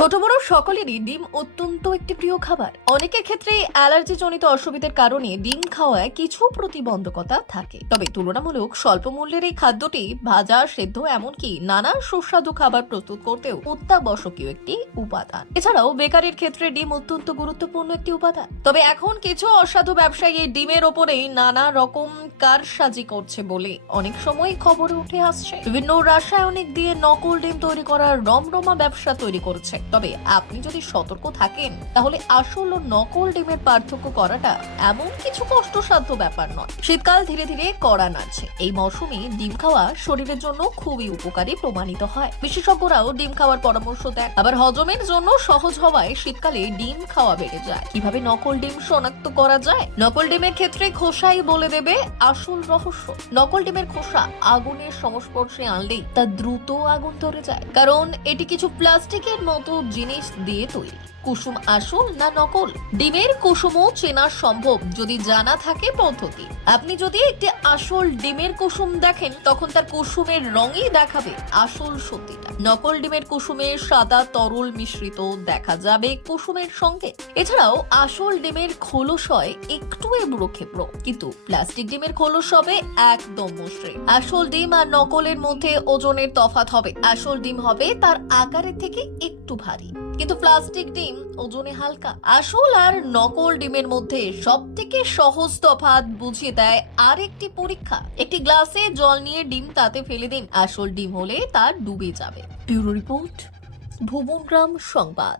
ছোট বড় সকলেরই ডিম অত্যন্ত একটি প্রিয় খাবার। অনেকের ক্ষেত্রে অ্যালার্জি জনিত অসুবিধার কারণে ডিম খাওয়ায় কিছু প্রতিবন্ধকতা থাকে। তবে তুলনামূলক স্বল্প মূল্যের এই খাদ্যটি ভাজা, সেদ্ধ এমনকি নানা সুস্বাদু খাবার প্রস্তুত করতেও অত্যাবশ্যকীয় একটি উপাদান। এছাড়াও বেকারির ক্ষেত্রে ডিম অত্যন্ত গুরুত্বপূর্ণ একটি উপাদান। তবে এখন কিছু অসাধু ব্যবসায়ী এই ডিমের ওপরেই নানা রকম কারসাজি করছে বলে অনেক সময় খবরে উঠে আসছে। বিভিন্ন রাসায়নিক দিয়ে নকল ডিম তৈরি করার রমরমা ব্যবসা তৈরি করছে। তবে আপনি যদি সতর্ক থাকেন তাহলে আসল ও নকল ডিমের পার্থক্য করাটা এমন কিছু কষ্টসাধ্য ব্যাপার নয়। শীতকাল ধীরে ধীরে কড়া নাড়ছে। এই মৌসুমে ডিম খাওয়া শরীরের জন্য খুবই উপকারী প্রমাণিত হয়। বিশেষজ্ঞরাও ডিম খাওয়ার পরামর্শ দেন। আবার হজমের জন্য সহজ হওয়ায় শীতকালে ডিম খাওয়া বেড়ে যায়। কিভাবে নকল ডিম শনাক্ত করা যায়? নকল ডিমের ক্ষেত্রে খোসাই বলে দেবে আসল রহস্য। নকল ডিমের খোসা আগুনের সংস্পর্শে আনলেই তা দ্রুত আগুন ধরে যায়, কারণ এটি কিছু প্লাস্টিকের মতো জিনিস দিয়ে তৈরি। কুসুম আসল না নকল? ডিমের কুসুমও চেনা সম্ভব যদি জানা থাকে পদ্ধতি। আপনি যদি একটি আসল ডিমের কুসুম দেখেন তখন তার কুসুমের রঙই দেখাবে আসল সত্যিটা। নকল ডিমের কুসুমে সাদা তরল মিশ্রিত দেখা যাবে কুসুমের সঙ্গে। এছাড়াও আসল ডিমের খোলস হয় একটু এবড়ো খেবড়ো, কিন্তু প্লাস্টিক ডিমের খোলস হবে একদম মসৃণ। আসল ডিম আর নকলের মধ্যে ওজনের তফাৎ হবে। আসল ডিম হবে তার আকারের থেকে একটু ভারী, কিন্তু প্লাস্টিক ডিম ওজনে হালকা। আসল আর নকল ডিমের মধ্যে সবথেকে সহজ তফাৎ বুঝিয়ে দেয় আরেকটি পরীক্ষা। একটি গ্লাসে জল নিয়ে ডিম তাতে ফেলে দিন। আসল ডিম হলে তা ডুবে যাবে। ব্যুরো রিপোর্ট, ভুবনগ্রাম সংবাদ।